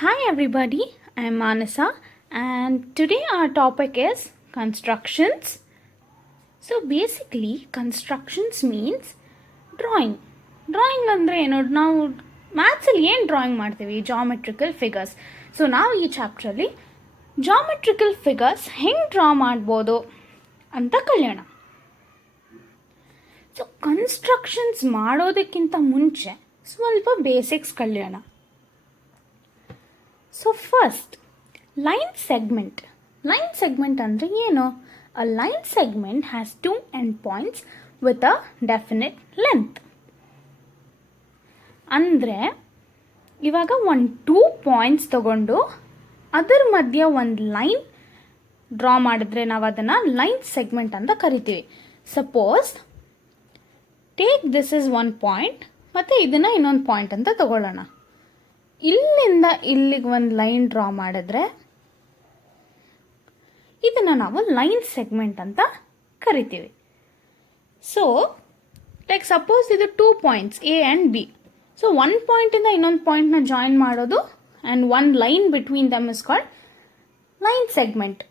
Hi everybody, I am Manasa and today our topic is constructions. So basically constructions means drawing. Drawing ಅಂದರೆ ಏನು ನಾವು ಮ್ಯಾಥ್ಸಲ್ಲಿ ಏನು ಡ್ರಾಯಿಂಗ್ ಮಾಡ್ತೀವಿ ಜಾಮೆಟ್ರಿಕಲ್ ಫಿಗರ್ಸ್. ಸೊ ನಾವು ಈ ಚಾಪ್ಟ್ರಲ್ಲಿ ಜಾಮೆಟ್ರಿಕಲ್ ಫಿಗರ್ಸ್ ಹೆಂಗೆ ಡ್ರಾ ಮಾಡ್ಬೋದು ಅಂತ ಕಲಿಯೋಣ. ಸೊ ಕನ್ಸ್ಟ್ರಕ್ಷನ್ಸ್ ಮಾಡೋದಕ್ಕಿಂತ ಮುಂಚೆ ಸ್ವಲ್ಪ ಬೇಸಿಕ್ಸ್ ಕಲಿಯೋಣ. So first line segment. Line segment ಅಂದರೆ ಏನು? A line segment has 2 end points with a definite length. ಅಂದರೆ ಇವಾಗ ಒಂದು 2 ಪಾಯಿಂಟ್ಸ್ ತಗೊಂಡು ಅದರ ಮಧ್ಯೆ ಒಂದು ಲೈನ್ ಡ್ರಾ ಮಾಡಿದ್ರೆ ನಾವು ಅದನ್ನು ಲೈನ್ ಸೆಗ್ಮೆಂಟ್ ಅಂತ ಕರಿತೀವಿ. ಸಪೋಸ್ ಟೇಕ್ ದಿಸ್ ಇಸ್ 1 ಪಾಯಿಂಟ್ ಮತ್ತು ಇದನ್ನು ಇನ್ನೊಂದು ಪಾಯಿಂಟ್ ಅಂತ ತಗೊಳ್ಳೋಣ. ಇಲ್ಲಿಂದ ಇಲ್ಲಿಗೆ ಒಂದು ಲೈನ್ ಡ್ರಾ ಮಾಡಿದ್ರೆ ಇದನ್ನು ನಾವು ಲೈನ್ ಸೆಗ್ಮೆಂಟ್ ಅಂತ ಕರಿತೀವಿ. ಸೊ ಲೈಕ್ ಸಪೋಸ್ ಇದು 2 points A and B. So 1 ಪಾಯಿಂಟಿಂದ ಇನ್ನೊಂದು ಪಾಯಿಂಟ್ನ ಜಾಯಿನ್ ಮಾಡೋದು ಆ್ಯಂಡ್ 1 line between dum is called line segment.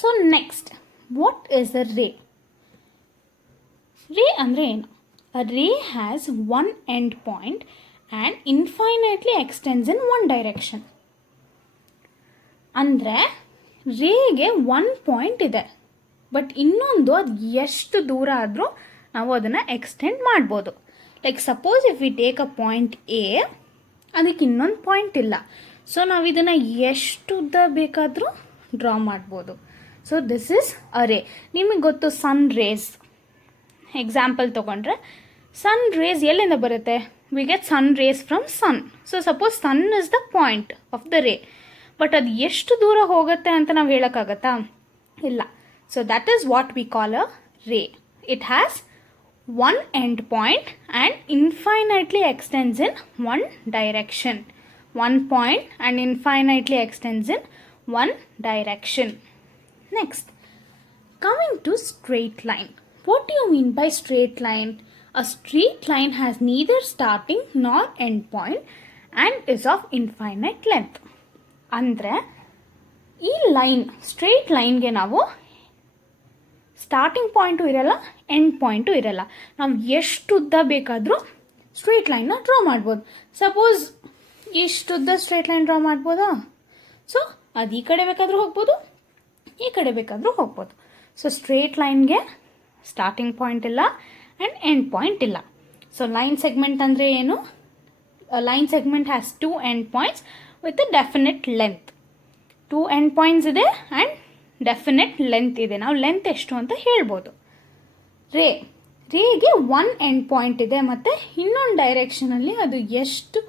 So next, what is a ರೇ? ರೇ ಅಂದರೆ ಏನು? ಅ ರೇ ಹ್ಯಾಸ್ 1 end point and infinitely extends in one direction. ಅಂದರೆ ರೇಗೆ 1 ಪಾಯಿಂಟ್ ಇದೆ, ಬಟ್ ಇನ್ನೊಂದು ಅದು ಎಷ್ಟು ದೂರ ಆದರೂ ನಾವು ಅದನ್ನು ಎಕ್ಸ್ಟೆಂಡ್ ಮಾಡ್ಬೋದು. Like suppose if we take a point A, ಅದಕ್ಕೆ ಇನ್ನೊಂದು ಪಾಯಿಂಟ್ ಇಲ್ಲ, ಸೊ ನಾವು ಇದನ್ನು ಎಷ್ಟು ಉದ್ದ ಬೇಕಾದರೂ ಡ್ರಾ ಮಾಡ್ಬೋದು. ಸೊ ದಿಸ್ ಇಸ್ ಅ ರೇ. ನಿಮಗೆ ಗೊತ್ತು ಸನ್ ರೇಸ್ ಎಕ್ಸಾಂಪಲ್ ತೊಗೊಂಡ್ರೆ, ಸನ್ ರೇಸ್ ಎಲ್ಲಿಂದ ಬರುತ್ತೆ? We get sun rays from sun. So suppose sun is the point of the ray. But ಅದು ಎಷ್ಟು ದೂರ ಹೋಗುತ್ತೆ ಅಂತ ನಾವು ಹೇಳೋಕ್ಕಾಗತ್ತಾ? ಇಲ್ಲ. So that is what we call a ray. It has 1 end point and infinitely extends in one direction. 1 point and infinitely extends in one direction. Next, coming to straight line. What do you mean by straight line? A straight line has neither starting nor end point and is of infinite length. ಅಂದರೆ ಈ line, straight ಲೈನ್ಗೆ ನಾವು starting point ಇರಲ್ಲ, end point ಇರಲ್ಲ. ನಾವು ಎಷ್ಟು ಉದ್ದ ಬೇಕಾದರೂ ಸ್ಟ್ರೇಟ್ ಲೈನ್ನ ಡ್ರಾ ಮಾಡ್ಬೋದು. ಸಪೋಸ್ ಇಷ್ಟುದ್ದ ಸ್ಟ್ರೇಟ್ ಲೈನ್ ಡ್ರಾ ಮಾಡ್ಬೋದಾ? ಸೊ ಅದು ಈ ಕಡೆ ಬೇಕಾದರೂ ಹೋಗ್ಬೋದು, ಈ ಕಡೆ ಬೇಕಾದರೂ ಹೋಗ್ಬೋದು. ಸೊ ಸ್ಟ್ರೇಟ್ ಲೈನ್ಗೆ ಸ್ಟಾರ್ಟಿಂಗ್ ಪಾಯಿಂಟ್ ಇಲ್ಲ ಆ್ಯಂಡ್ ಎಂಡ್ ಪಾಯಿಂಟ್ ಇಲ್ಲ. ಸೊ ಲೈನ್ ಸೆಗ್ಮೆಂಟ್ ಅಂದರೆ ಏನು? Line segment has 2 end points with a definite length. 2 end points ಇದೆ ಆ್ಯಂಡ್ ಡೆಫಿನೆಟ್ ಲೆಂತ್ ಇದೆ. ನಾವು ಲೆಂತ್ ಎಷ್ಟು ಅಂತ ಹೇಳ್ಬೋದು. ರೇಗೆ 1 ಎಂಡ್ ಪಾಯಿಂಟ್ ಇದೆ ಮತ್ತು ಇನ್ನೊಂದು ಡೈರೆಕ್ಷನಲ್ಲಿ ಅದು ಎಷ್ಟು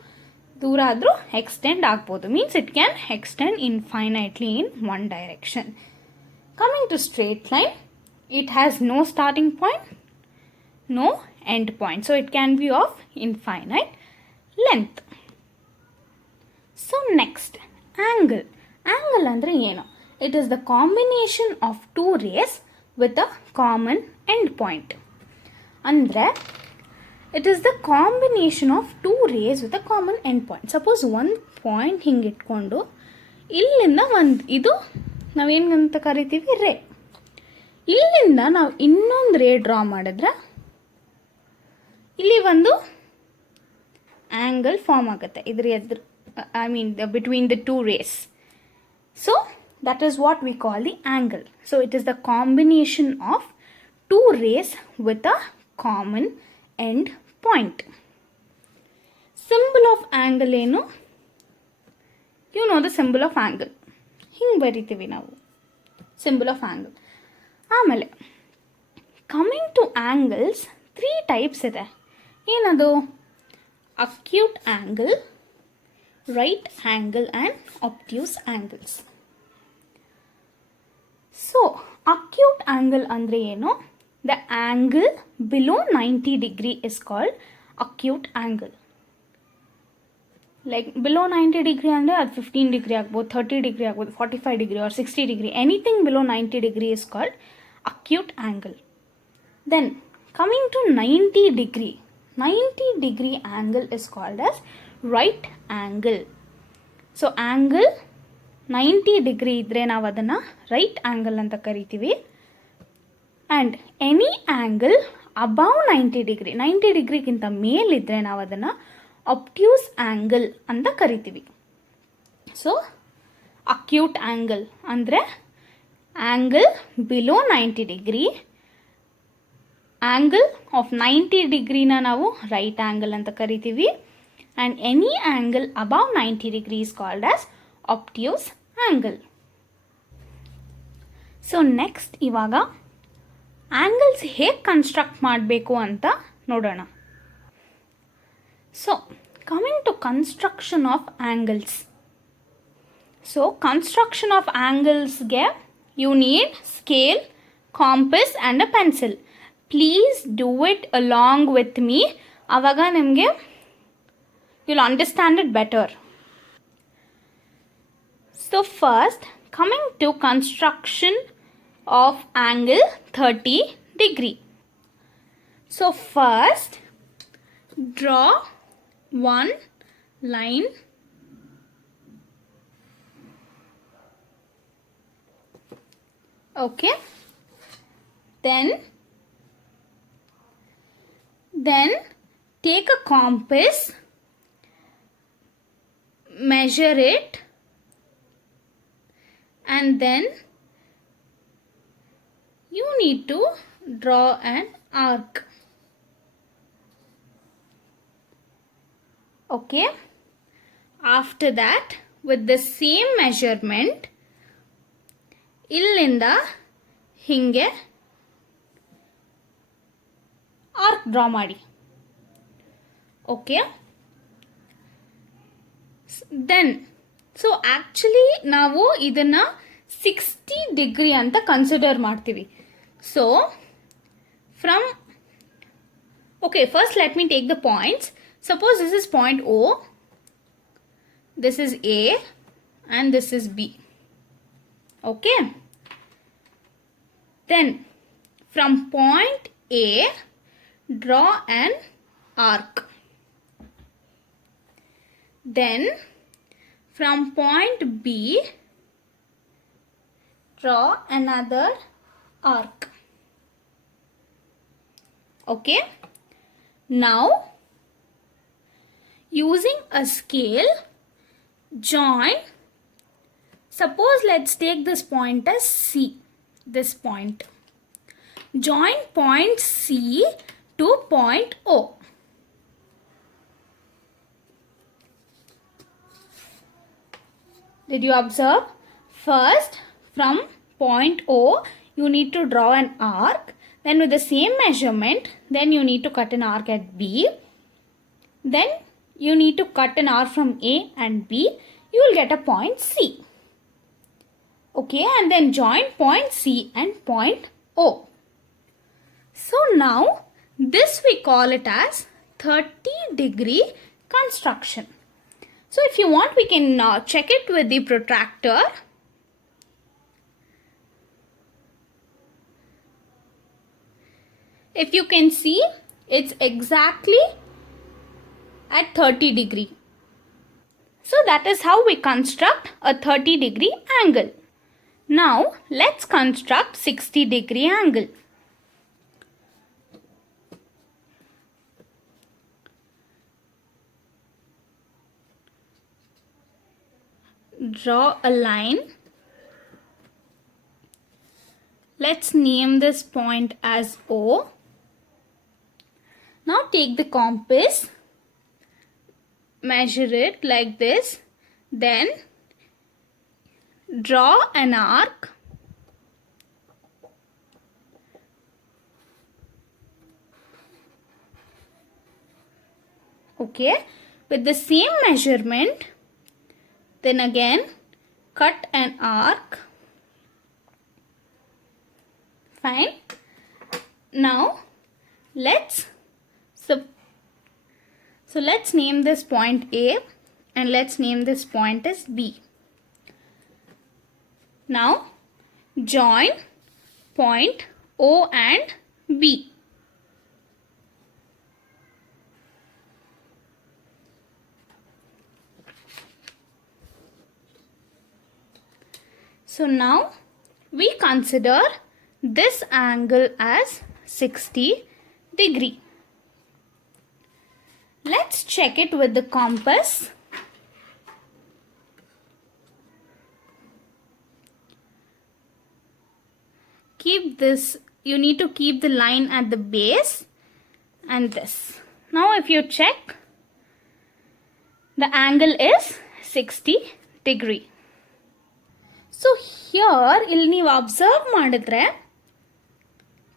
ದೂರ ಆದರೂ ಎಕ್ಸ್ಟೆಂಡ್ ಆಗ್ಬೋದು. Means it can extend infinitely in 1 direction. Coming to straight line, it has no starting point, no end point, so it can be of infinite length. So next, angle. Angle andre ಏನು? It is the combination of 2 rays with a common end point. ಅಂದರೆ it is the combination of 2 rays with a common end point. Suppose ಒಂದು ಪಾಯಿಂಟ್ ಹಿಂಗೆ ಇಟ್ಕೊಂಡು ಇಲ್ಲಿಂದ ಒಂದು, ಇದು ನಾವೇನಂತ ಕರಿತೀವಿ ರೇ. ಇಲ್ಲಿಂದ ನಾವು ಇನ್ನೊಂದು ರೇ ಡ್ರಾ ಮಾಡಿದ್ರೆ ಇಲ್ಲಿ ಒಂದು ಆ್ಯಂಗಲ್ ಫಾರ್ಮ್ ಆಗುತ್ತೆ ಇದ್ರ ಎದುರು, I mean between the 2 rays. So that is what we call the angle. So it is the combination of 2 rays with a common end point. Symbol of angle ಏನು? You know the symbol of angle. ಹಿಂಗೆ ಬರಿತೀವಿ ನಾವು symbol of angle. ಆಮೇಲೆ coming to angles, 3 types ಇದೆ. ಏನದು? Acute angle, right angle and obtuse angles. So acute angle ಅಂದರೆ ಏನು? The angle below 90 degree is called acute angle. Like below 90 degree ಅಂದರೆ ಅದು 15 ಡಿಗ್ರಿ ಆಗ್ಬೋದು, 30 ಡಿಗ್ರಿ ಆಗ್ಬೋದು, 45 degree or 60 degree. Anything below 90 degree is called acute angle. Then coming to 90 degree angle is called as right angle. So angle 90 degree ಇದ್ದರೆ ನಾವು ಅದನ್ನು right angle ಅಂತ ಕರಿತೀವಿ. And any angle above 90 degree, 90 ಡಿಗ್ರಿಗಿಂತ ಮೇಲಿದ್ದರೆ ನಾವು ಅದನ್ನು ಅಬ್ಟ್ಯೂಸ್ ಆ್ಯಂಗಲ್ ಅಂತ ಕರಿತೀವಿ. ಸೊ ಅಕ್ಯೂಟ್ ಆ್ಯಂಗಲ್ ಅಂದರೆ angle below 90 degree, angle of 90 ಡಿಗ್ರಿನ ನಾವು ರೈಟ್ ಆ್ಯಂಗಲ್ ಅಂತ ಕರಿತೀವಿ. And any angle above 90 degree is called as obtuse angle. So next ಇವಾಗ ಆ್ಯಂಗಲ್ಸ್ ಹೇಗೆ ಕನ್ಸ್ಟ್ರಕ್ಟ್ ಮಾಡಬೇಕು ಅಂತ ನೋಡೋಣ. So coming to construction of angles. So construction of ಆ್ಯಂಗಲ್ಸ್ಗೆ you need scale, compass and a pencil. Please do it along with me. ಆವಾಗ ನಿಮಗೆ you'll understand it better. So first, coming to construction of angle 30 degree. So first, draw one line. Okay. Then take a compass, measure it, and then you need to draw an arc. Okay. After that, with the same measurement, ಇಲ್ಲಿಂದ ಹಿಂಗೆ arc draw ಮಾಡಿ. Okay. Then so actually ನಾವು ಇದನ್ನು 60 degree ಅಂತ consider ಮಾಡ್ತೀವಿ. So from okay, first let me take the points. Suppose this is point O, this is A and this is B. Okay. Then from point A, draw an arc. Then from point B, draw another arc. Okay. Now using a scale, join. Suppose let's take this point as C. This point. Join point C to point O. Did you observe? First, from point O, you need to draw an arc. Then with the same measurement, then you need to cut an arc at B. Then you need to cut an arc from A and B. You will get a point C. Okay, and then join point C and point O. So now, this we call it as 30 degree construction. So if you want, we can check it with the protractor. If you can see, it's exactly at 30 degree. So that is how we construct a 30 degree angle. Now let's construct 60 degree angle. Draw a line. Let's name this point as O. Now take the compass, measure it like this, then draw an arc. Okay, with the same measurement, then again cut an arc. Fine. Now let's let's name this point A and let's name this point as B. Now join point O and B. So now we consider this angle as 60 degree. Let's check it with the compass. Keep this, you need to keep the line at the base and this. Now if you check, the angle is 60 degree. So here ಇಲ್ಲಿ ನೀವು observe ಮಾಡಿದ್ರೆ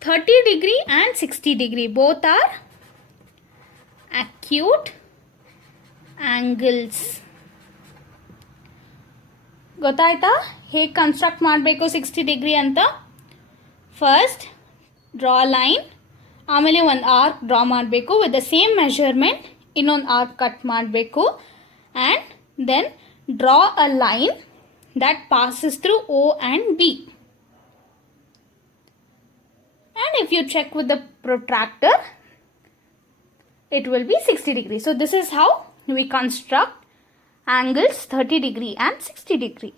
30 degree and 60 degree both are acute angles. ಗೊತ್ತಾಯ್ತಾ ಹೇಗೆ construct ಮಾಡಬೇಕು 60 degree ಅಂತ? First draw line, ಆಮೇಲೆ ಒಂದು arc draw ಮಾಡಬೇಕು. ವಿತ್ ದ ಸೇಮ್ ಮೆಷರ್ಮೆಂಟ್ ಇನ್ನೊಂದು ಆರ್ಕ್ ಕಟ್ ಮಾಡಬೇಕು. And then draw a line that passes through O and B. And if you check with the protractor, it will be 60 degrees. So this is how we construct angles 30 degree and 60 degree.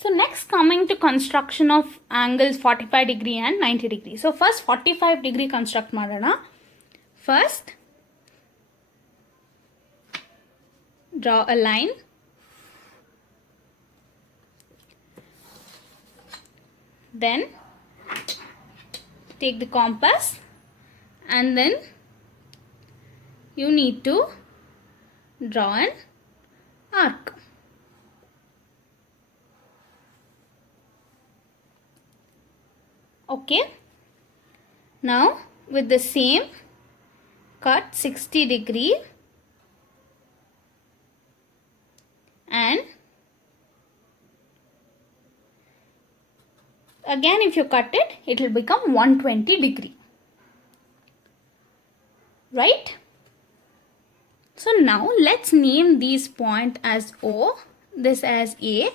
So next, coming to construction of angles 45 degree and 90 degree. So first 45 degree construct madana. First draw a line. Then take the compass and then you need to draw an arc. Okay. Now with the same cut 60 degree and again if you cut it, it will become 120 degree. Right? So now let's name these point as O, this as A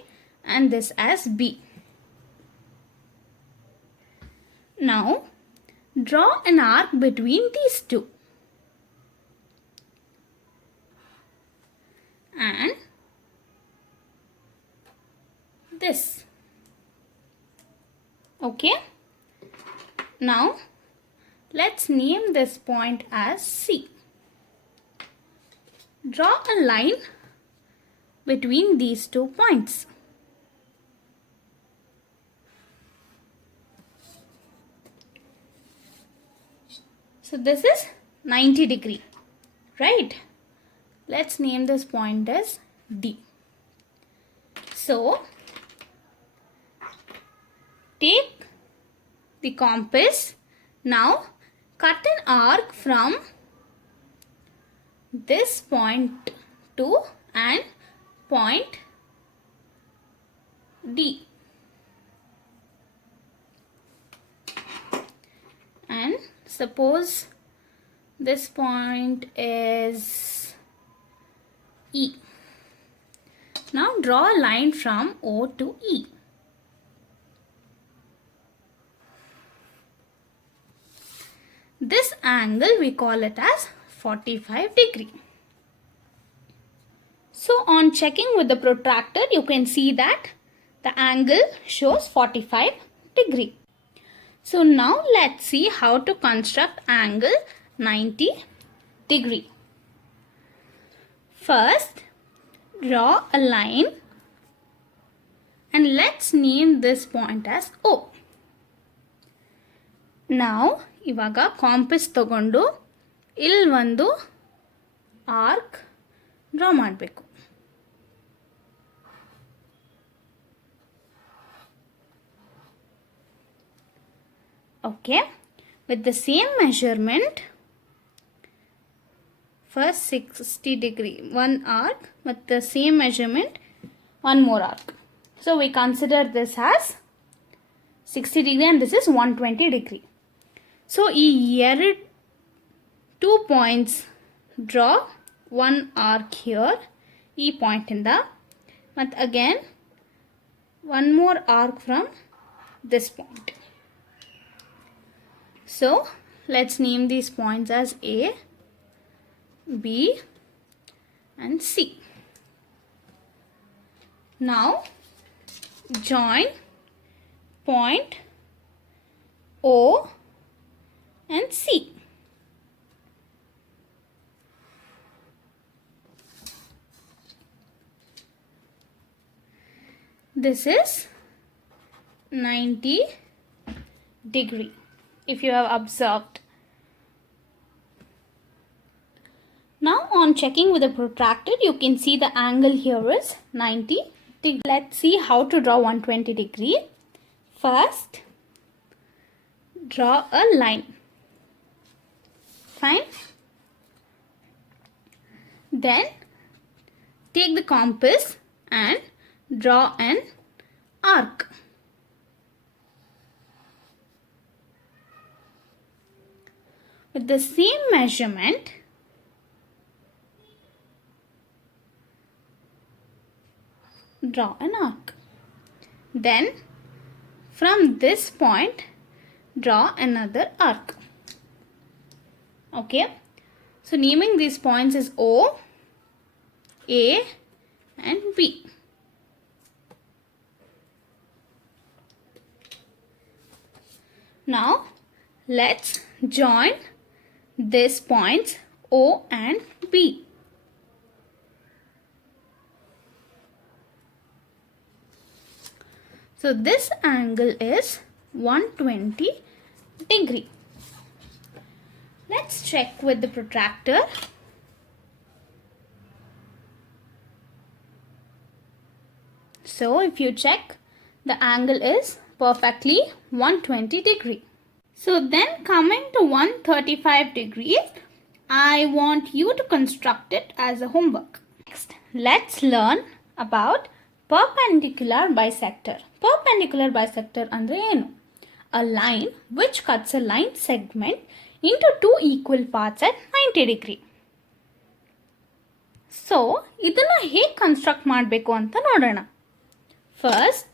and this as B. Now draw an arc between these two. And this. Okay. Now let's name this point as C. Draw a line between these 2 points. So this is 90 degree, right? Let's name this point as D. So take the compass. Now cut an arc from this point to and point D. And suppose this point is E. Now draw a line from O to E. This angle we call it as 45 degree. So on checking with the protractor, you can see that the angle shows 45 degree. So now let's see how to construct angle 90 degree. First, draw a line and let's name this point as O. Now ಇವಾಗ ಕಾಂಪಸ್ ತಗೊಂಡು ಇಲ್ಲಿ ಒಂದು arc draw ಮಾಡಬೇಕು. Okay, with the same measurement, first 60 degree, one arc, with the same measurement, one more arc. So we consider this as 60 degree and this is 120 degree. So ಈ ಎರಡು 2 points draw one arc here ಈ point ಇಂದ, ಮತ್ತು again one more arc from this point. So let's name these points as A, B and C. Now join point O and C. This is 90 degree, if you have observed. Now on checking with a protractor, you can see the angle here is 90 degree. Let's see how to draw 120 degree. First, draw a line. Fine. Then take the compass and draw an arc. With the same measurement, draw an arc. Then from this point, draw another arc. Okay. So naming these points is O, A and B. Now let's join these points O and B. So this angle is 120 degree. Let's check with the protractor. So if you check, the angle is perfectly 120 degree. So then coming to 135 degrees, I want you to construct it as a homework. Next, let's learn about perpendicular bisector. Perpendicular bisector andre enu? A line which cuts a line segment into two equal parts at 90 degree. So ಇದನ್ನ ಹೇಗೆ construct ಮಾಡಬೇಕು ಅಂತ ನೋಡೋಣ. First,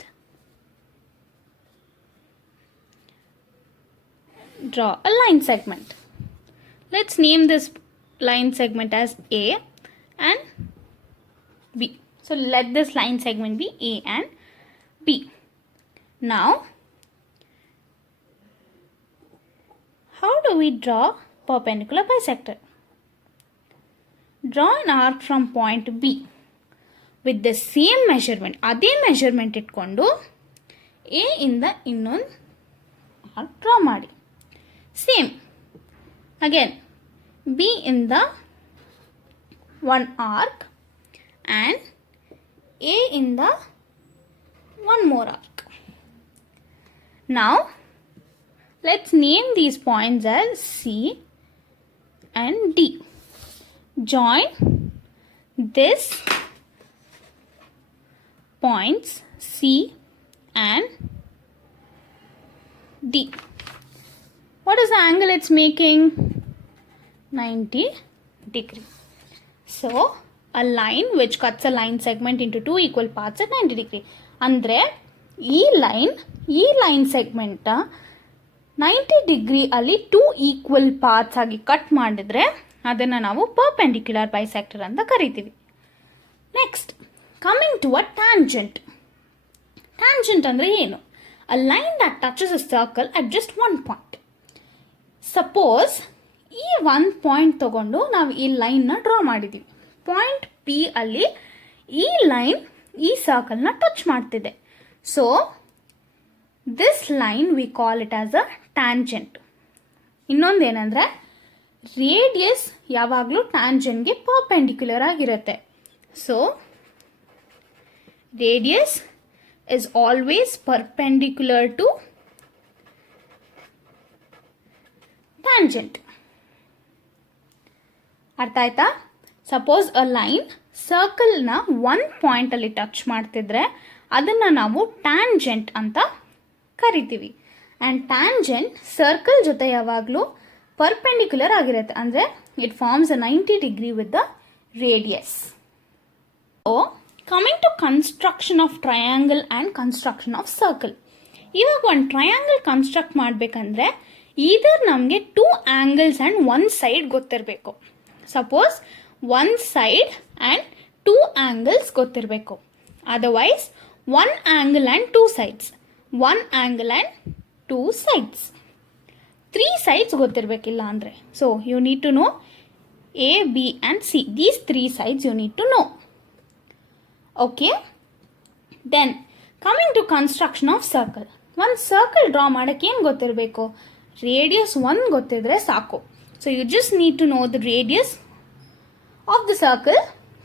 draw a line segment. Let's name this line segment as A and B. So let this line segment be A and B. Now, how do we draw perpendicular bisector? Draw an arc from point B with the same measurement. ಅದೇ measurement ಇಟ್ಕೊಂಡು A ಇಂದ ಇನ್ನೊಂದು arc draw ಮಾಡಿ. Same. Again, B ಇಂದ one arc and A ಇಂದ one more arc. Now, let's name these points as C and D. Join this points C and D. What is the angle it's making? 90 degree. So, a line which cuts a line segment into two equal parts at 90 degree. Andre, ಈ line segment 90 degree ಅಲ್ಲಿ two equal parts ಆಗಿ cut ಮಾಡಿದ್ರೆ ಅದನ್ನು ನಾವು perpendicular bisector ಅಂತ ಕರಿತೀವಿ. Next, coming to a tangent. Tangent ಅಂದರೆ ಏನು? A line that touches a circle at just one point. Suppose ಈ ಒಂದು ಪಾಯಿಂಟ್ ತಗೊಂಡು ನಾವು ಈ ಲೈನ್ನ ಡ್ರಾ ಮಾಡಿದ್ದೀವಿ. ಪಾಯಿಂಟ್ ಪಿ ಅಲ್ಲಿ ಈ ಲೈನ್ ಈ ಸರ್ಕಲ್ನ ಟಚ್ ಮಾಡ್ತಿದೆ. So this line we call it as a tangent. ಇನ್ನೊಂದೇನೆಂದರೆ ರೇಡಿಯಸ್ ಯಾವಾಗಲೂ ಟ್ಯಾಂಜೆಂಟ್ಗೆ ಪರ್ಪೆಂಡಿಕ್ಯುಲರ್ ಆಗಿರುತ್ತೆ. ಸೊ radius is always perpendicular to tangent. ಅರ್ಥ ಆಯ್ತಾ? ಸಪೋಸ್ ಅ ಲೈನ್ ಸರ್ಕಲ್ನ ಒನ್ ಪಾಯಿಂಟಲ್ಲಿ ಟಚ್ ಮಾಡ್ತಿದ್ರೆ ಅದನ್ನು ನಾವು ಟ್ಯಾಂಜೆಂಟ್ ಅಂತ ಕರಿತೀವಿ. ಆ್ಯಂಡ್ ಟ್ಯಾಂಜೆಂಟ್ ಸರ್ಕಲ್ ಜೊತೆ ಯಾವಾಗಲೂ ಪರ್ಪೆಂಡಿಕ್ಯುಲರ್ ಆಗಿರುತ್ತೆ. ಅಂದರೆ it forms a 90 degree with the radius. So coming to construction of triangle and construction of circle. ಇವಾಗ ಒಂದು ಟ್ರಯಾಂಗಲ್ ಕನ್ಸ್ಟ್ರಕ್ಟ್ ಮಾಡಬೇಕಂದ್ರೆ ಈದರ್ ನಮಗೆ two angles and one side ಗೊತ್ತಿರಬೇಕು. Suppose one side and two angles ಗೊತ್ತಿರಬೇಕು. Otherwise one angle and two sides. One angle and two sides. Three sides ಗೊತ್ತಿರಬೇಕಿಲ್ಲ ಅಂದರೆ. So you need to know A, B and C. These three sides you need to know. Okay. Then coming to construction of circle. One circle draw ಮಾಡೋಕ್ಕೆ ಏನು ಗೊತ್ತಿರಬೇಕು? Radius 1 ಗೊತ್ತಿದ್ರೆ ಸಾಕು. So you just need to know the radius of the circle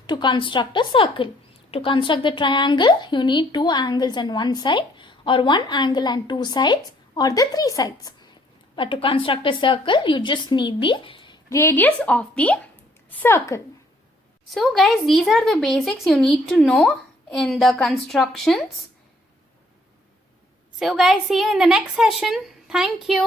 to construct a circle. To construct the triangle, you need two angles and one side, or one angle and two sides, or the three sides. But to construct a circle, you just need the radius of the circle. So guys, these are the basics you need to know in the constructions. So guys, see you in the next session. Thank you.